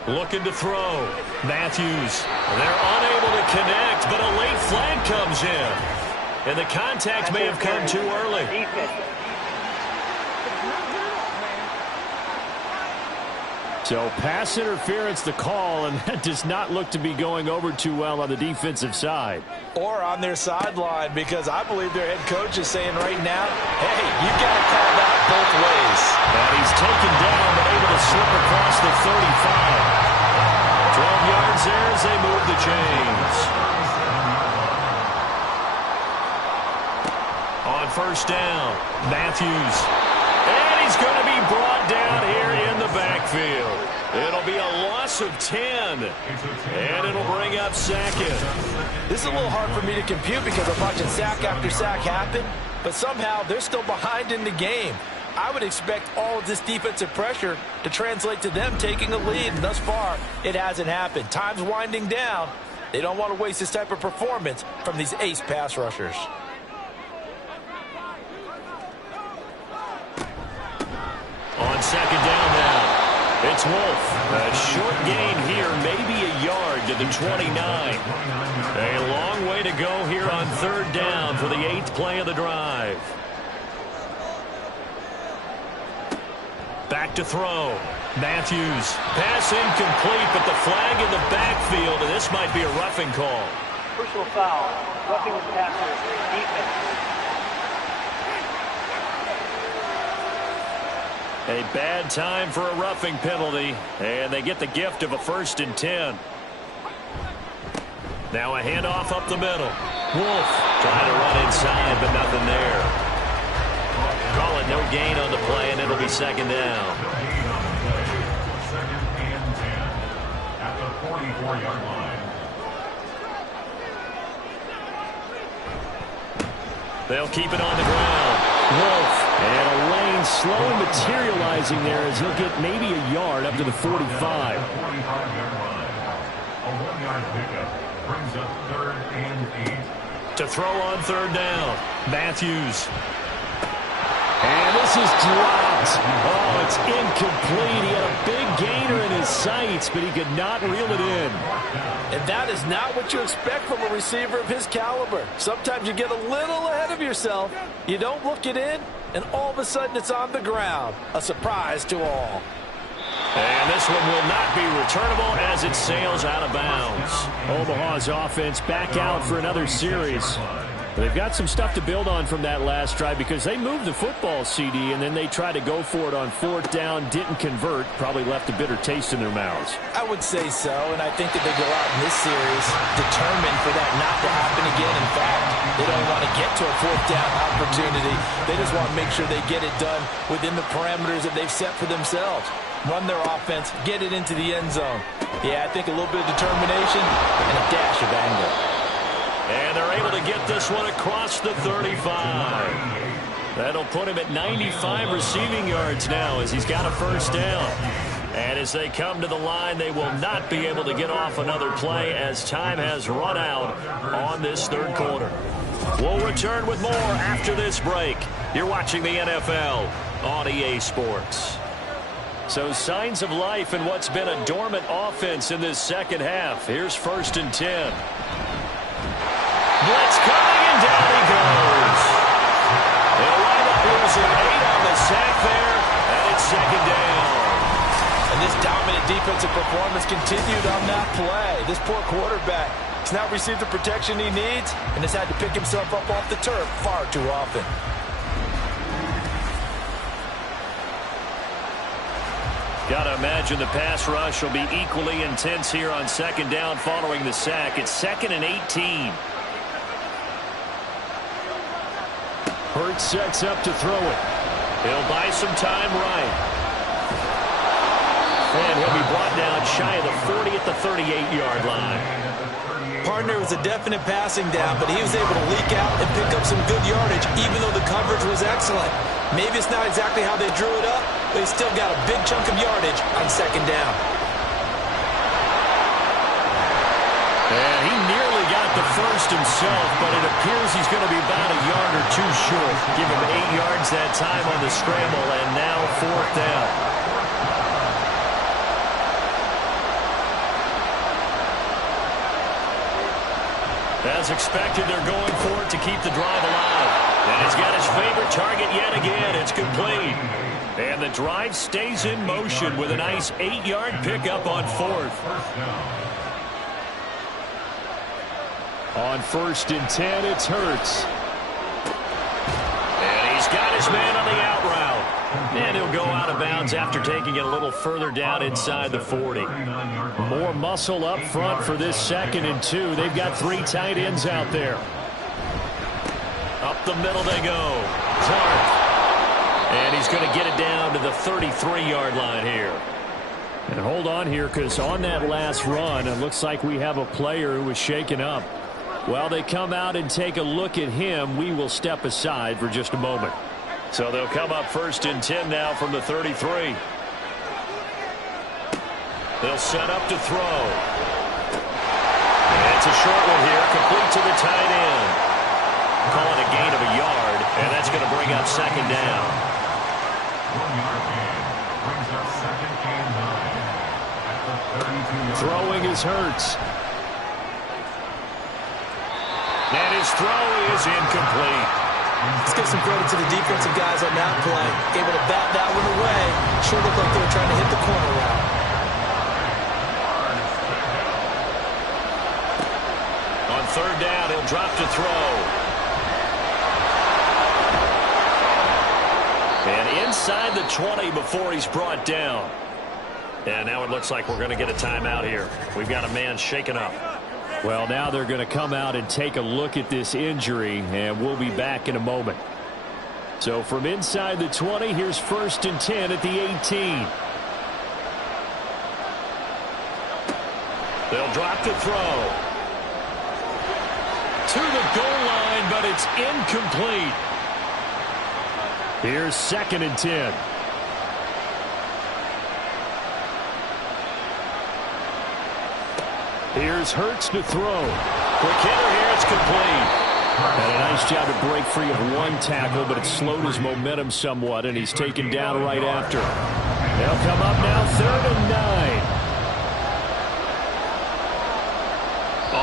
Looking to throw. Matthews. They're unable to connect, but a late flag comes in. And the contact may have come too early. So pass interference the call, and that does not look to be going over too well on the defensive side. Or on their sideline, because I believe their head coach is saying right now, hey, you got to call that both ways. And he's taken down, but able to slip across the 35. 12 yards there as they move the chains. On 1st down, Matthews. And he's going to be brought down here in the backfield. It'll be a loss of 10. And it'll bring up 2nd. This is a little hard for me to compute because I'm watching sack after sack happen, but somehow they're still behind in the game. I would expect all of this defensive pressure to translate to them taking a lead, and thus far, it hasn't happened. Time's winding down. They don't want to waste this type of performance from these ace pass rushers. On 2nd down now, it's Wolf. A short gain here, maybe a yard to the 29. A long way to go here on 3rd down for the 8th play of the drive. Back to throw. Matthews. Pass incomplete, but the flag in the backfield, and this might be a roughing call. Personal foul. Roughing the passer. Defense. A bad time for a roughing penalty, and they get the gift of a 1st and 10. Now a handoff up the middle. Wolf trying to run inside, but nothing there. Call it no gain on the play, and it'll be 2nd down. 2nd and 10 at the 44-yard line. They'll keep it on the ground. Wolf. And a lane slowly materializing there as he'll get maybe a yard up to the 45. 45-yard line. A 1-yard pickup brings up 3rd and 8. To throw on 3rd down. Matthews. And this is dropped. Oh, it's incomplete. He had a big gainer in his sights, but he could not reel it in. And that is not what you expect from a receiver of his caliber. Sometimes you get a little ahead of yourself. You don't look it in, and all of a sudden it's on the ground. A surprise to all. And this one will not be returnable as it sails out of bounds. Omaha's offense back out for another series. They've got some stuff to build on from that last drive because they moved the football, CD, and then they tried to go for it on 4th down, didn't convert, probably left a bitter taste in their mouths. I would say so, and I think that they go out in this series determined for that not to happen again. In fact, they don't want to get to a 4th down opportunity. They just want to make sure they get it done within the parameters that they've set for themselves. Run their offense, get it into the end zone. Yeah, I think a little bit of determination and a dash of anger. And they're able to get this one across the 35. That'll put him at 95 receiving yards now as he's got a 1st down. And as they come to the line, they will not be able to get off another play as time has run out on this 3rd quarter. We'll return with more after this break. You're watching the NFL on EA Sports. So signs of life in what's been a dormant offense in this 2nd half. Here's 1st and 10. Blitz coming, and down he goes. They'll wind up losing 8 on the sack there, and it's 2nd down. And this dominant defensive performance continued on that play. This poor quarterback has not received the protection he needs and has had to pick himself up off the turf far too often. Got to imagine the pass rush will be equally intense here on 2nd down following the sack. It's 2nd and 18. Hurts sets up to throw it. He'll buy some time right. And he'll be brought down shy of the 40 at the 38-yard line. Partner was a definite passing down, but he was able to leak out and pick up some good yardage, even though the coverage was excellent. Maybe it's not exactly how they drew it up, but he still got a big chunk of yardage on 2nd down. And he nearly got the 1st himself, but it appears he's going to be about a yard or 2 short. Give him 8 yards that time on the scramble, and now 4th down. As expected, they're going for it to keep the drive alive. And he's got his favorite target yet again. It's complete. And the drive stays in motion with a nice 8-yard pickup on 4th. On 1st and 10, it's Hurts. And he's got his man on the out route. And he'll go out of bounds after taking it a little further down inside the 40. More muscle up front for this 2nd and 2. They've got 3 tight ends out there. Up the middle they go. Clark. And he's going to get it down to the 33-yard line here. And hold on here, because on that last run, it looks like we have a player who was shaken up. While they come out and take a look at him, we will step aside for just a moment. So they'll come up 1st and 10 now from the 33. They'll set up to throw. And it's a short one here, complete to the tight end. Call it a gain of a yard, and that's going to bring up 2nd down. 1-yard gain brings up 2nd and 9 at the 32-yard. Throwing is Hurts. And his throw is incomplete. Let's give some credit to the defensive guys on that play. Able to bat that one away. Sure looked like they were trying to hit the corner route. On 3rd down, he'll drop to throw. And inside the 20 before he's brought down. And now it looks like we're going to get a timeout here. We've got a man shaken up. Well, now they're going to come out and take a look at this injury, and we'll be back in a moment. So from inside the 20, here's 1st and 10 at the 18. They'll drop to throw. To the goal line, but it's incomplete. Here's 2nd and 10. Here's Hurts to throw. Quick hitter here, it's complete. And a nice job to break free of one tackle, but it slowed his momentum somewhat, and he's taken down right after. They'll come up now 3rd and 9.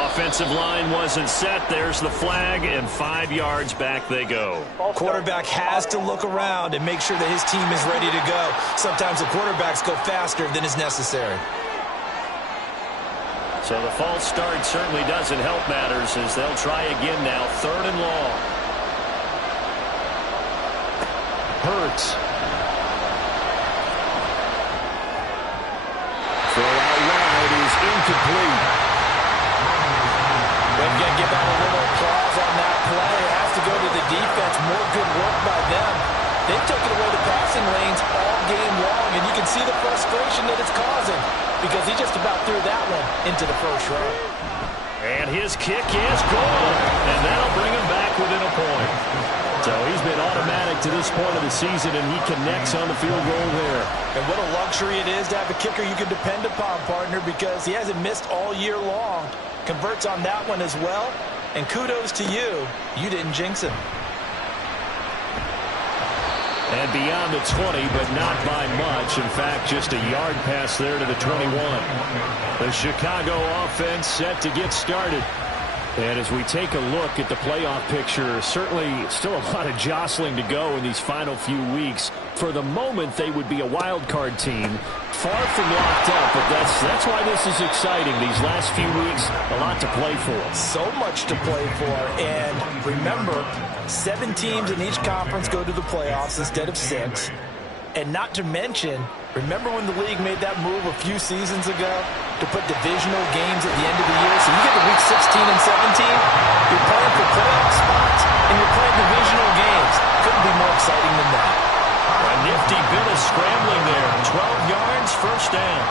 Offensive line wasn't set. There's the flag, and 5 yards back they go. Quarterback has to look around and make sure that his team is ready to go. Sometimes the quarterbacks go faster than is necessary. So the false start certainly doesn't help matters as they'll try again now. 3rd and long. Hurts. Throw out wide is incomplete. They're going to give out a little applause on that play. It has to go to the defense. More good work by them. They've taken away the passing lanes all game long, and you can see the frustration that it's causing because he just about threw that one into the first row. And his kick is good, and that'll bring him back within a point. So he's been automatic to this point of the season, and he connects on the field goal there. And what a luxury it is to have a kicker you can depend upon, partner, because he hasn't missed all year long. Converts on that one as well, and kudos to you. You didn't jinx him. And beyond the 20, but not by much. In fact, just a yard pass there to the 21. The Chicago offense set to get started. And as we take a look at the playoff picture, certainly still a lot of jostling to go in these final few weeks. For the moment, they would be a wild card team. Far from locked up, but that's why this is exciting. These last few weeks, a lot to play for. So much to play for. And remember, 7 teams in each conference go to the playoffs instead of 6. And not to mention, remember when the league made that move a few seasons ago to put divisional games at the end of the year? So you get to week 16 and 17, you're playing for playoff spots, and you're playing divisional games. Couldn't be more exciting than that. A nifty bit of scrambling there. 12 yards, first down.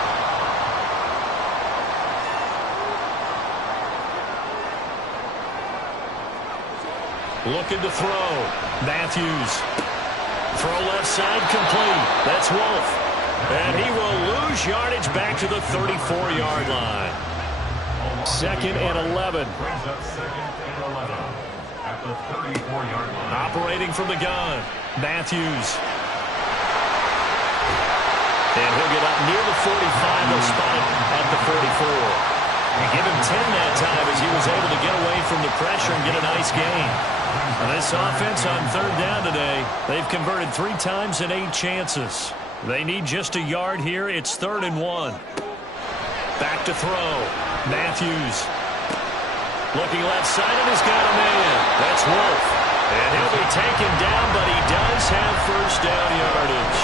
Looking to throw. Matthews. Throw left side complete. That's Wolf. And he will lose yardage back to the 34-yard line. 2nd and 11. Brings up 2nd and 11 at the 34-yard line. Operating from the gun. Matthews. And he'll get up near the 45. They'll spot it at the 44. And give him 10 that time as he was able to get away from the pressure and get a nice gain. Now this offense on 3rd down today, they've converted 3 times in 8 chances. They need just a yard here. It's 3rd and 1. Back to throw. Matthews. Looking left side, and he's got a man. That's Wolf. And he'll be taken down, but he does have first down yardage.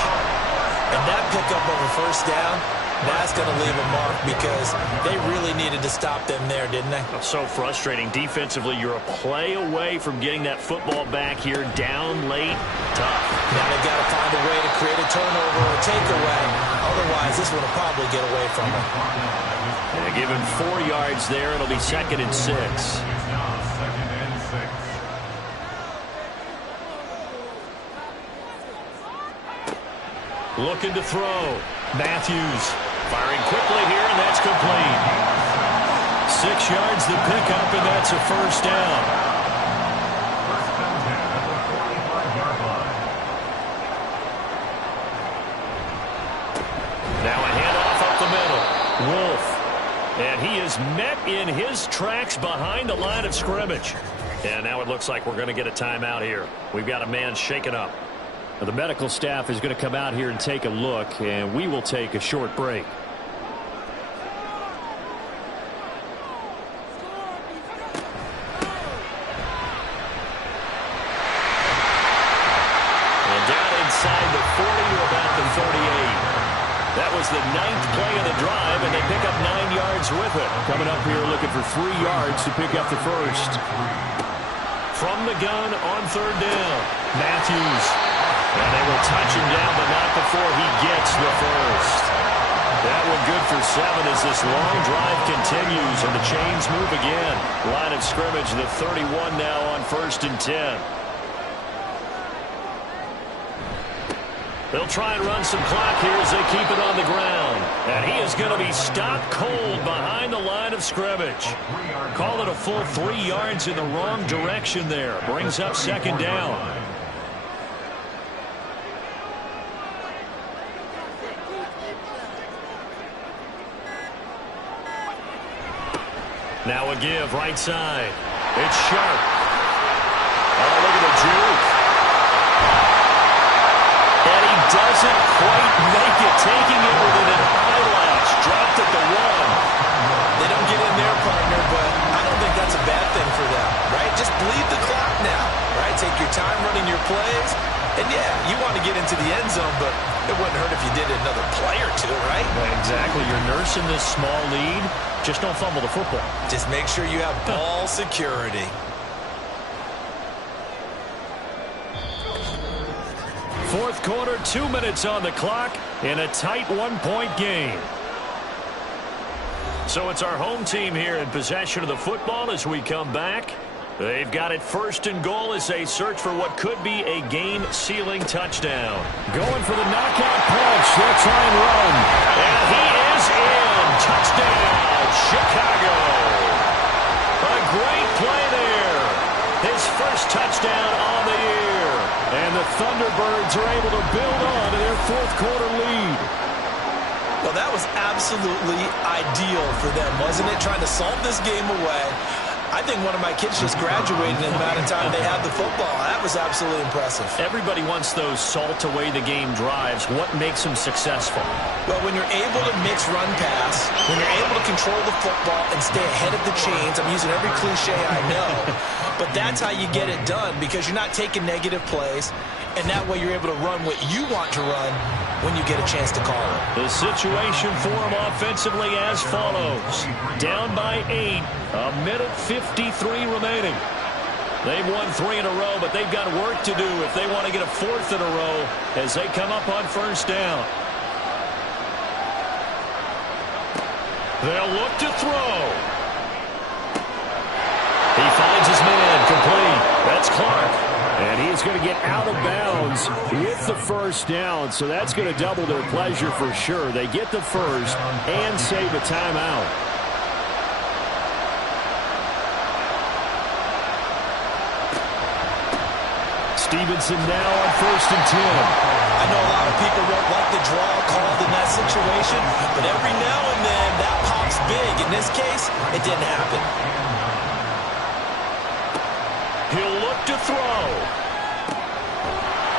And that pickup of a first down, that's going to leave a mark because they really needed to stop them there, didn't they? So frustrating. Defensively, you're a play away from getting that football back here down late. Tough. Now they've got to find a way to create a turnover or a takeaway. Otherwise, this one will probably get away from them. Yeah, give him 4 yards there. It'll be 2nd and 6. Looking to throw. Matthews firing quickly here, and that's complete. 6 yards the pickup, and that's a first down. Now a handoff up the middle. Wolf. And he is met in his tracks behind the line of scrimmage. And now it looks like we're going to get a timeout here. We've got a man shaken up. The medical staff is going to come out here and take a look, and we will take a short break. And down inside the 40 to about the 38. That was the 9th play of the drive, and they pick up 9 yards with it. Coming up here looking for 3 yards to pick up the first. From the gun on 3rd down, Matthews. And they will touch him down, but not before he gets the first. That one good for 7 as this long drive continues, and the chains move again. Line of scrimmage, the 31 now on 1st and 10. They'll try and run some clock here as they keep it on the ground. And he is going to be stopped cold behind the line of scrimmage. Call it a full 3 yards in the wrong direction there. Brings up 2nd down. Now a give, right side. It's Sharp. Oh, look at the juke. And he doesn't quite make it, taking it within an eyelash. Dropped at the 1. They don't get into the end zone, but it wouldn't hurt if you did it another play or two, right? Exactly. You're nursing this small lead. Just don't fumble the football. Just make sure you have ball security. Fourth quarter, 2 minutes on the clock in a tight one-point game. So it's our home team here in possession of the football as we come back. They've got it first and goal as they search for what could be a game-sealing touchdown. Going for the knockout punch. They'll try and run. And he is in. Touchdown, Chicago. A great play there. His first touchdown on the year. And the Thunderbirds are able to build on to their fourth quarter lead. Well, that was absolutely ideal for them, wasn't it? Trying to salt this game away. I think one of my kids just graduated in the amount of time they had the football. That was absolutely impressive. Everybody wants those salt away the game drives. What makes them successful? Well, when you're able to mix run pass, when you're able to control the football and stay ahead of the chains, I'm using every cliche I know, but that's how you get it done because you're not taking negative plays, and that way you're able to run what you want to run when you get a chance to call it. The situation for them offensively as follows. Down by 8, a minute 53 remaining. They've won 3 in a row, but they've got work to do if they want to get a 4th in a row as they come up on first down. They'll look to throw. He finds his man, complete. That's Clark. And he's going to get out of bounds with the first down, so that's going to double their pleasure for sure. They get the first and save a timeout. Stevenson now on 1st and 10. I know a lot of people won't like the draw called in that situation, but every now and then that pops big. In this case, it didn't happen. He'll look to throw.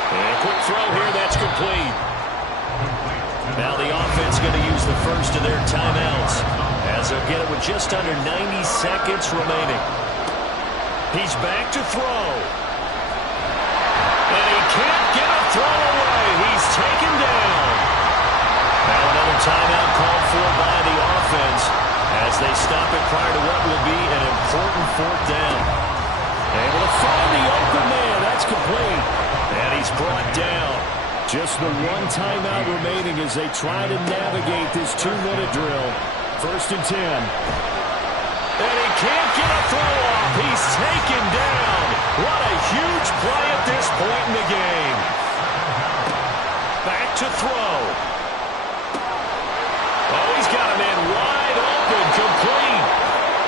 And a quick throw here, that's complete. Now the offense going to use the first of their timeouts as they'll get it with just under 90 seconds remaining. He's back to throw. And he can't get a throw away. He's taken down. Now another timeout called for by the offense as they stop it prior to what will be an important 4th down. Able to find the open man. That's complete. And he's brought down. Just the one timeout remaining as they try to navigate this 2-minute drill. 1st and 10. And he can't get a throw off. He's taken down. What a huge play at this point in the game. Back to throw. Oh, he's got a man wide open, complete.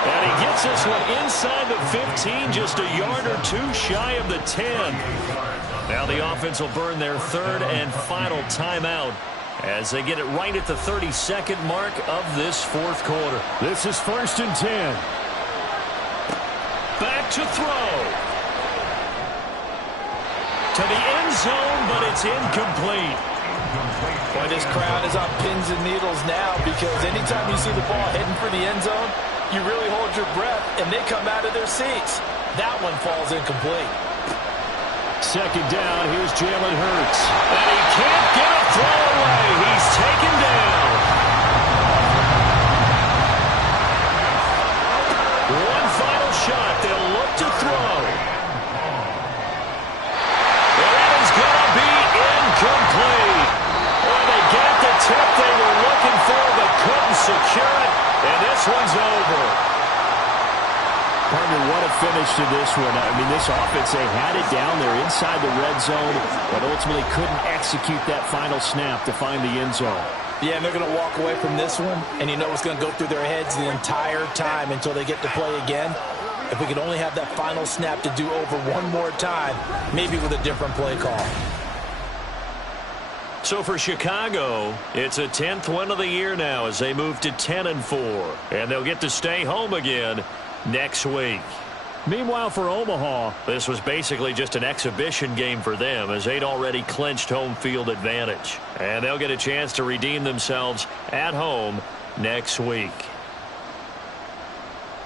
And he gets this one inside the 15, just a yard or 2 shy of the 10. Now the offense will burn their 3rd and final timeout as they get it right at the 32nd mark of this 4th quarter. This is 1st and 10. Back to throw. To the end zone, but it's incomplete. Boy, this crowd is on pins and needles now because anytime you see the ball heading for the end zone, you really hold your breath, and they come out of their seats. That one falls incomplete. 2nd down, here's Jalen Hurts. And he can't get a throw away. He's taken down. One final shot. They'll look to throw. And it is going to be incomplete. Well, they got the tip they were looking for, but couldn't secure it. And this one's over. Partner, what a finish to this one. I mean, this offense, they had it down there inside the red zone, but ultimately couldn't execute that final snap to find the end zone. Yeah, and they're going to walk away from this one, and you know what's going to go through their heads the entire time until they get to play again. If we could only have that final snap to do over one more time, maybe with a different play call. So for Chicago, it's a 10th win of the year now as they move to 10-4, and they'll get to stay home again next week. Meanwhile, for Omaha, this was basically just an exhibition game for them as they'd already clinched home field advantage. And they'll get a chance to redeem themselves at home next week.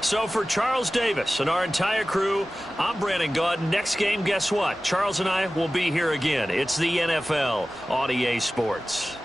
So for Charles Davis and our entire crew, I'm Brandon Gaudin. Next game, guess what? Charles and I will be here again. It's the NFL on EA Sports.